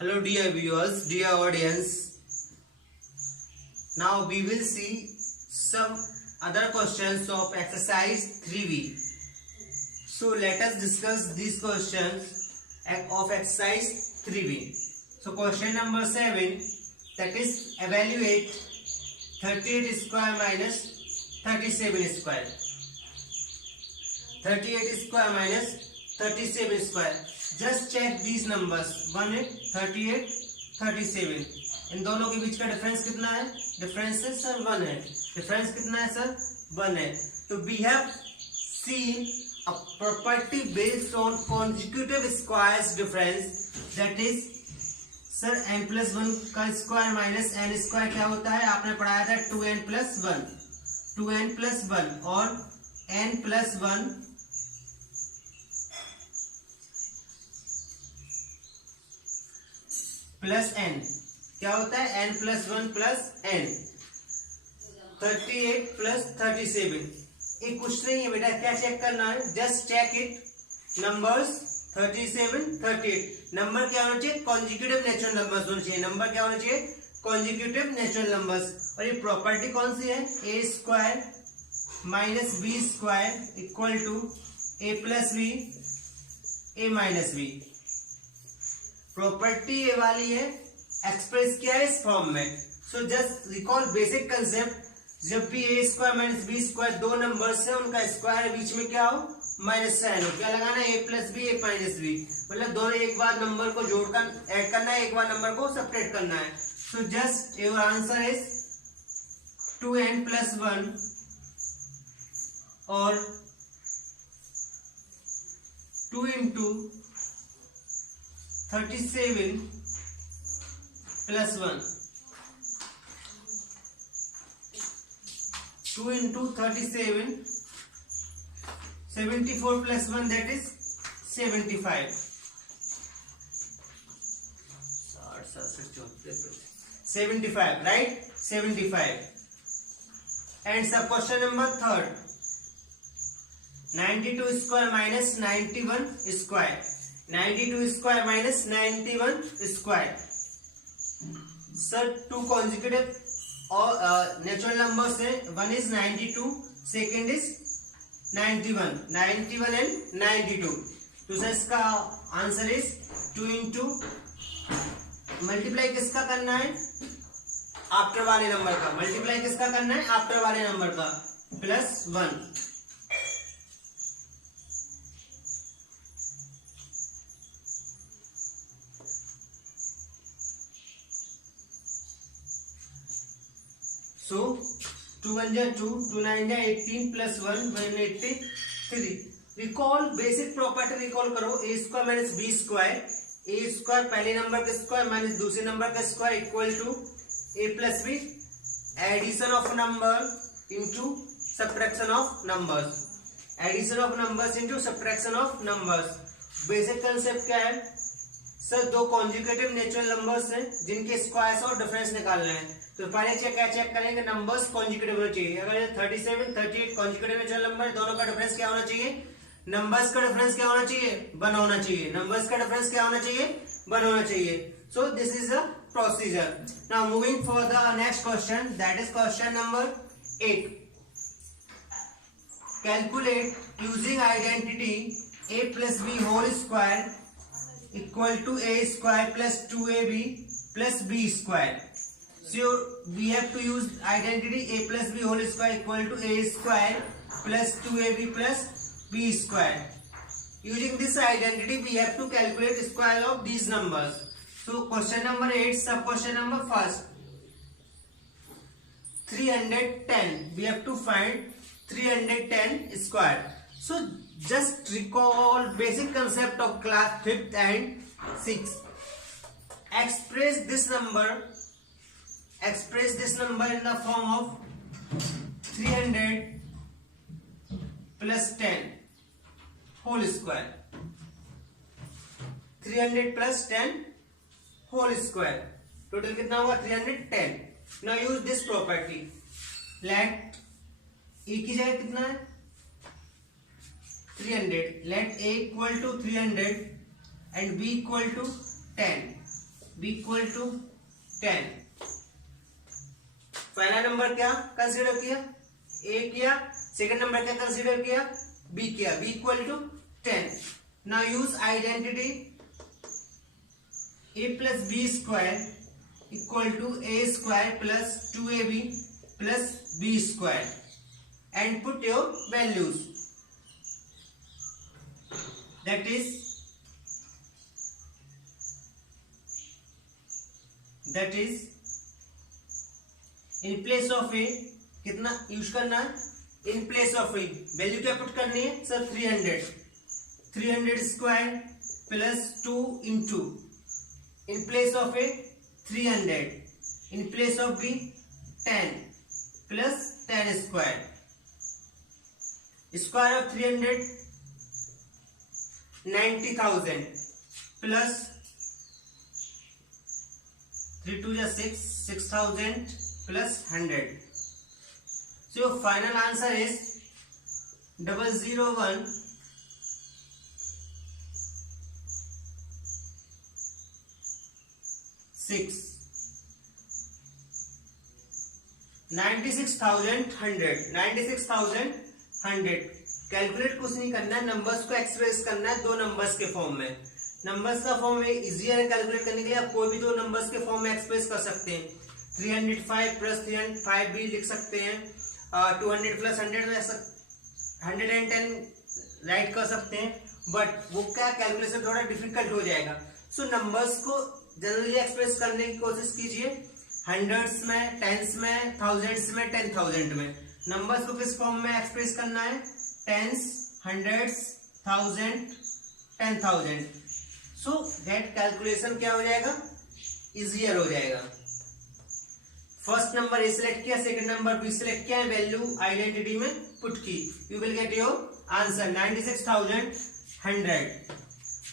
Hello dear viewers, dear audience. Now we will see some other questions of exercise 3B. So let us discuss these questions of exercise 3B. So question number 7, that is evaluate 38 square minus 37 square. 38 square minus 37 square. Just check these numbers 1 है 38 37 इन दोनों के बीच का difference कितना है? Difference है sir 1 है. Difference कितना है सर? 1 है. तो we have seen a property based on consecutive squares difference, that is sir n+1 का स्क्वायर माइनस n स्क्वायर क्या होता है? आपने पढ़ाया था 2n+1 2n+1 और n+1 प्लस n क्या होता है? n+1 plus n. 38 प्लस 37 ये कुछ नहीं है बेटा. क्या चेक करना है? Just check it numbers 37 38. Number क्या होना चाहिए? कॉन्जिक्यूटिव नेचुरल नंबर्स होना चाहिए. नंबर क्या होना चाहिए? Consecutive natural numbers. और ये प्रॉपर्टी कौन सी है? a square minus b square equal to a plus b a minus b. Property ये वाली है, एक्सप्रेस किया है इस फॉर्म में. So just recall basic concept. जब भी A square minus B square दो नंबर्स है, उनका स्क्वायर बीच में क्या हो? माइनस साइन हो. क्या लगाना है? ए प्लस बी ए माइनस बी. मतलब दोनों एक बार नंबर को जोड़कर ऐड करना है, एक बार नंबर को सेपरेट करना है. So just your answer is 2n+1 और 2 into 37 plus 1. 2 into 37 74 plus 1, that is 75. 75, right? 75. And sub question number 3rd, 92 square minus 91 square. 92 square minus 91 square. Sir, two consecutive और नेचुरल नंबर्स है. One is 92, second is 91. 91 and 92. तो sir इसका answer is 2 into multiply किसका करना है? After वाले number का. Multiply किसका करना है? आफ्टर वाले नंबर का. प्लस 1. So 2 1 जा 2, 2 9 जा 18 plus 1 183. Recall basic property recall करो. A square minus B square. A square पहले नंबर का स्क्वायर माइनस दूसरे नंबर का square equal to A plus B. Addition of number into subtraction of numbers. Addition of numbers into subtraction of numbers. Basic concept क्या है sir? दो conjugative natural numbers हैं जिनके squares और difference निकालना है. तो पहले क्या चेक करेंगे? नंबर्स कॉन्जुगेटिव होना चाहिए. अगर 37 38 कॉन्जुगेटिव नेचुरल नंबर, दोनों का डिफरेंस क्या होना चाहिए? नंबर्स का डिफरेंस क्या होना चाहिए? 1 होना चाहिए. नंबर्स का डिफरेंस क्या होना चाहिए? 1 होना चाहिए. So this is the procedure. Now moving for the next question, that is question number 8. Calculate using identity a plus b whole square equal to a square plus 2ab plus b square. So we have to use identity a plus b whole square equal to a square plus 2ab plus b square. Using this identity we have to calculate square of these numbers. So question number 8, sub question number first, 310. We have to find 310 square. So just recall basic concept of class 5th and 6th. Express this number in the form of 300 plus 10 whole square. 300 plus 10 whole square. Total कितना होगा? 310. Now use this property. Let a की जगह कितना है? 300. Let a equal to 300 and b equal to 10. B equal to 10। पहला number क्या consider किया, A किया। सेकंड नंबर क्या कंसीडर किया, बी किया। B equal to 10। Now use identity a plus B square equal to A square plus 2ab plus B square and put your values. That is in place of a कितना use करना है, in place of a value क्या put करनी है sir, 300 square plus 2 into in place of a 300 in place of b 10 plus 10 square. Square of 300 90,000 plus 3 2 is 6,000 plus 100. So your final answer is 001 6 96,100 calculate कुछ नहीं करना है, numbers को express करना है दो नंबर्स के फॉर्म में। नंबर्स का फॉर्म में इजियर है कैलकुलेट करने के लिए, आप कोई भी दो नंबर्स के फॉर्म में एक्सप्रेस कर सकते हैं। 305 प्लस 305 भी लिख सकते हैं, 200 प्लस 110 राइट कर सकते हैं, बट वो क्या कैलकुलेशन थोड़ा डिफिकल्ट हो जाएगा। सो नंबर्स को जनरली एक्सप्रेस करने की कोशिश कीजिए हंड्रेड्स में, टेंस में, थाउजेंड्स में, 10,000 में। नंबर्स को किस फॉर्म में एक्सप्रेस करना है, tens, hundreds, 1000, 10,000। So that calculation क्या हो जाएगा, इजियर हो जाएगा। फर्स्ट नंबर ए सिलेक्ट किया, सेकंड नंबर बी सिलेक्ट किया, वैल्यू आइडेंटिटी में पुट की, you will get your answer 96,100।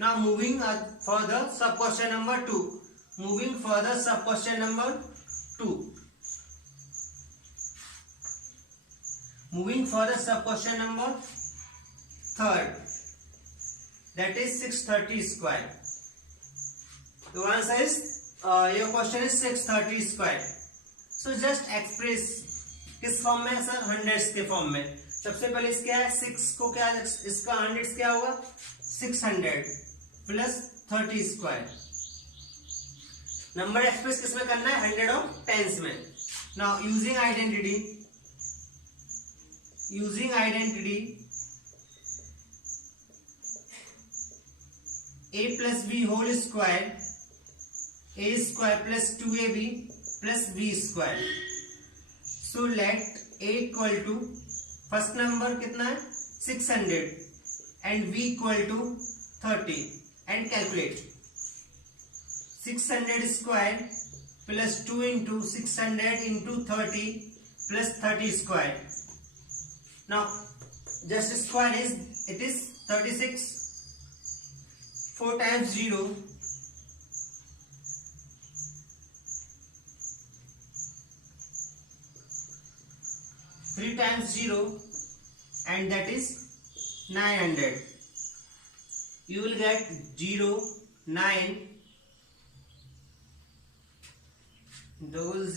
Now moving for the sub question number 2. Moving for the sub question number 2. Moving for the sub question number 3rd. That is 630 square. The answer is your question is 630 square. So just express किस form में sir, hundreds के form में। सबसे पहले इसका है 6 को क्या, इसका हंड्रेड्स क्या होगा 600 प्लस 30 स्क्वायर। नंबर एक्सप्रेस किसमें करना है, 100 और टेंस में। Now using identity a plus B whole square, a square plus 2ab plus b square. So let a equal to first number कितना है 600 and b equal to 30 and calculate 600 square plus 2 into 600 into 30 plus 30 square. Now just square is, it is 36, 4 times 0 3 times 0 and that is 900. You will get 0 9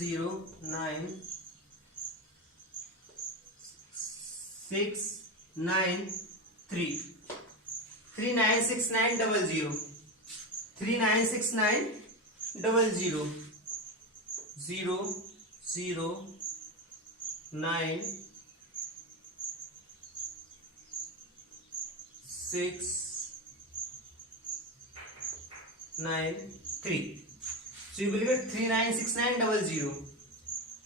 0 9 6 9 3 3969 00 3969 00 0 0 9 6 9 3. So you will get 396900.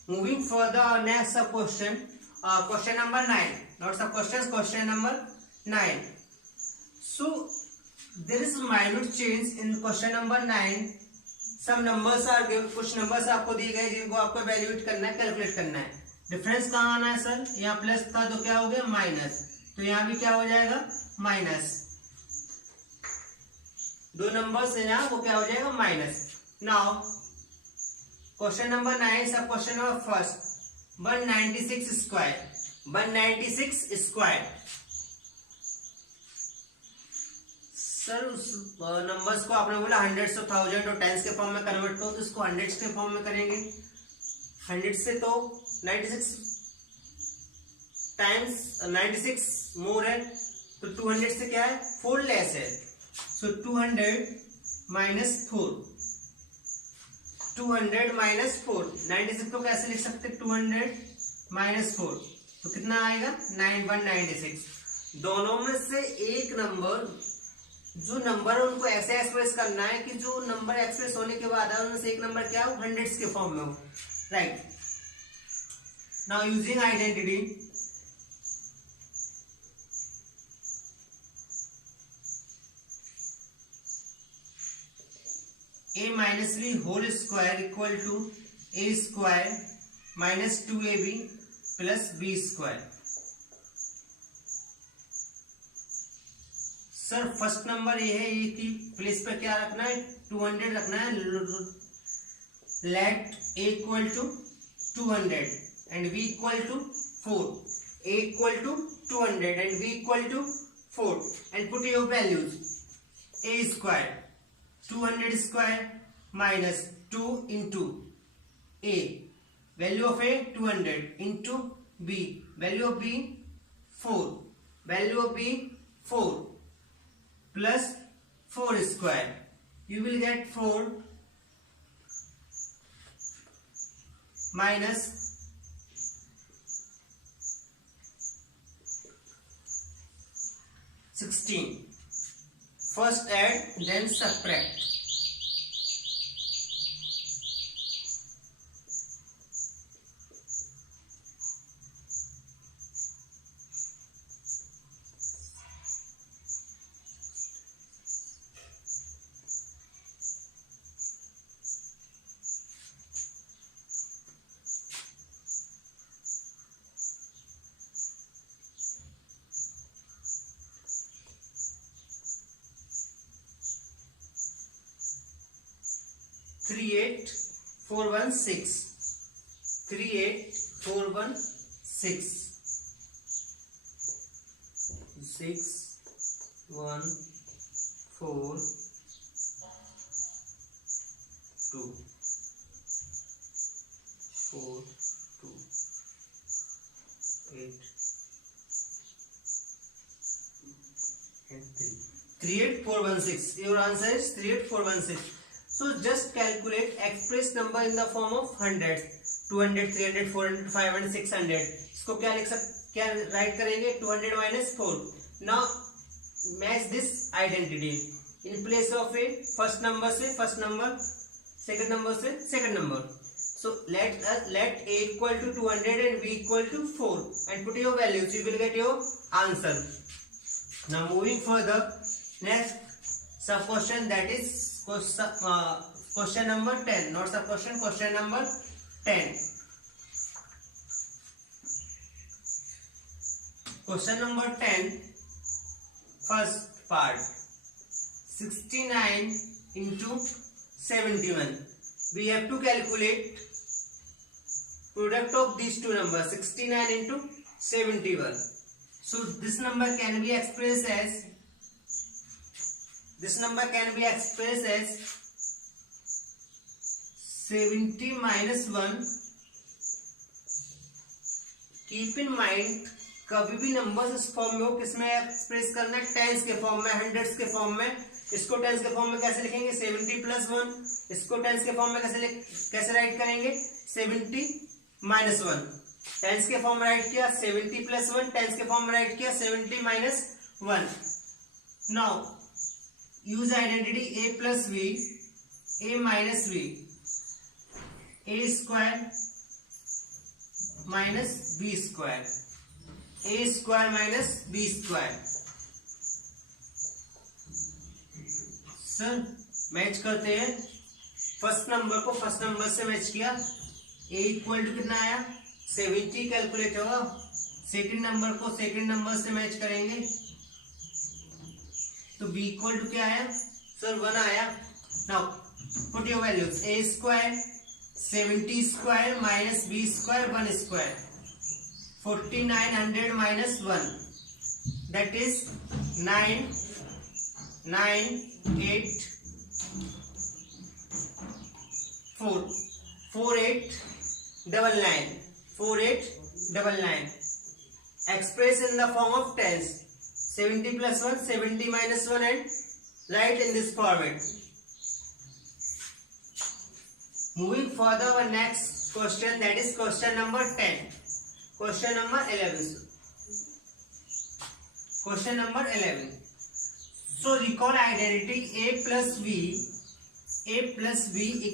Moving further, next sub question, question number 9. Not sub questions, question number 9. So there is minute change in question number 9. Some numbers are given, कुछ numbers आपको दिए गए जिनको आपको evaluate करना है, calculate करना है। डिफरेंस कहाँ आना है सर, यहाँ प्लस था तो क्या हो गया माइनस, तो यहाँ भी क्या हो जाएगा माइनस। दो नंबर्स है यहाँ, वो क्या हो जाएगा माइनस। नाउ क्वेश्चन नंबर 9 सब question number first 196 square 196 square sir उस नंबर्स को आपने बोला हंड्रेड्स और थाउजेंड और टेंस के फॉर्म में कन्वर्ट करो, तो इसको हंड्रेड्स के फॉर्म में करेंगे। हंड्रेड से तो 96 टाइम्स 96 मोर है, तो 200 से क्या है 4 लेस है, सो 200 माइनस 4, 200 माइनस 4, 96 को कैसे लिख सकते 200 माइनस 4, तो कितना आएगा 9196। दोनों में से एक नंबर, जो नंबर है उनको ऐसे एक्सप्रेस करना है कि जो नंबर एक्सप्रेस होने के बाद है उनमें से एक नंबर क्या हो हंड्रेड्स के फॉर्म में हो, right. Now using identity, a minus b whole square equal to a square minus 2ab plus b square। Sir first number ये है, ये की प्लेस पे क्या रखना है 200 रखना है। Let a equal to 200 and b equal to 4, a equal to 200 and b equal to 4 and put your values. a square 200 square minus 2 into a, value of a 200 into b, value of b 4, value of b 4 plus 4 square, you will get 4 minus 16. First add then subtract. Three eight four one six, 38416, 61242 Your answer is 38416. So just calculate express number in the form of hundreds, 200, 300, 400, 500, 600. इसको क्या लिख क्या right करेंगे 200 minus 4. Now match this identity in place of a first number से first number, second number से second number. So let a equal to 200 and b equal to 4 and put your values. You will get your answer. Now moving further, next sub question, that is question number 10, not sub question, question number 10. Question number 10, first part, 69 into 71. We have to calculate product of these two numbers, 69 into 71. So this number can be expressed as, 70 minus 1. Keep in mind, कभी भी numbers इस form में हो, किसमें express करना है tense के form में, हंड्रेड्स के फॉर्म में. इसको टेंस के फॉर्म में कैसे लिखेंगे 70 प्लस 1. इसको टेंस के फॉर्म में कैसे राइट करेंगे 70 माइनस 1. टेंस के फॉर्म में राइट किया 70 प्लस 1, टेंस के फॉर्म में राइट किया 70 minus 1. Now use identity a plus b, a minus b, a square minus b square, a square minus b square. Sir match करते हैं, first number को first number से match किया, a equal to कितना आया 70 calculate होगा. Second number को second number से मैच करेंगे तो b इक्वल टू क्या आया सर 1 आया. Now put your values, a square 70 square minus b square 1 square, 4900 minus 1, that is 9 9 8 4 4 8 99 4 8 99. Express in the form of tens. 70 plus 1, 70 minus 1, and write in this format. Moving further, our next question, that is question number 10. Question number 11. Question number 11. So recall identity A plus B